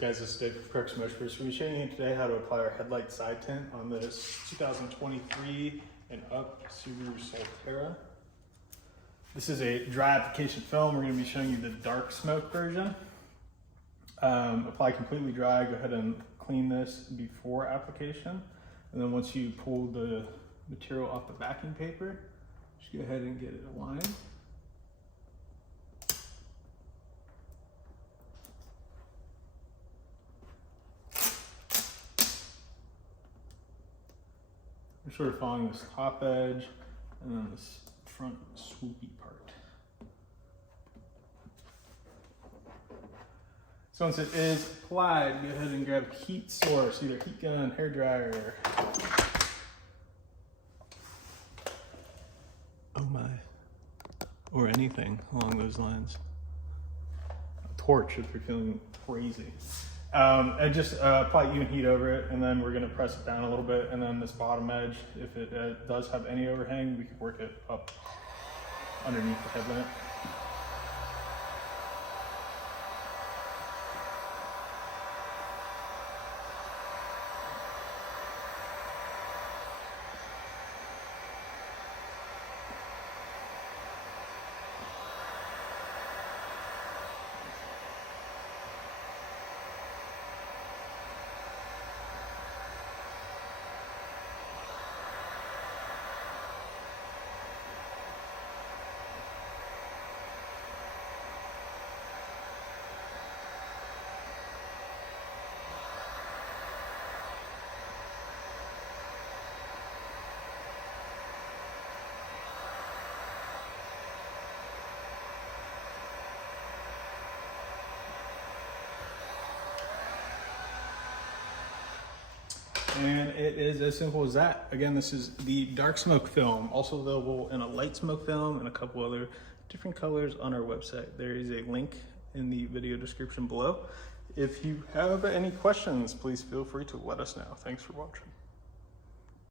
up guys, this is Dave from Crux. We're going to be showing you today how to apply our headlight side tint on this 2023 and up Subaru Solterra. This is a dry application film. We're going to be showing you the dark smoke version. Apply completely dry. Go ahead and clean this before application. And then once you pull the material off the backing paper, just go ahead and get it aligned. We're sort of following this top edge and then this front swoopy part. So once it is applied, go ahead and grab a heat source, either heat gun, hair dryer. Oh my. Or anything along those lines. A torch if you're feeling crazy. And just apply even heat over it, and then we're going to press it down a little bit, and then this bottom edge, if it does have any overhang, we can work it up underneath the headlamp. And it is as simple as that. Again, this is the dark smoke film, also available in a light smoke film and a couple other different colors on our website. There is a link in the video description below. If you have any questions, please feel free to let us know. Thanks for watching.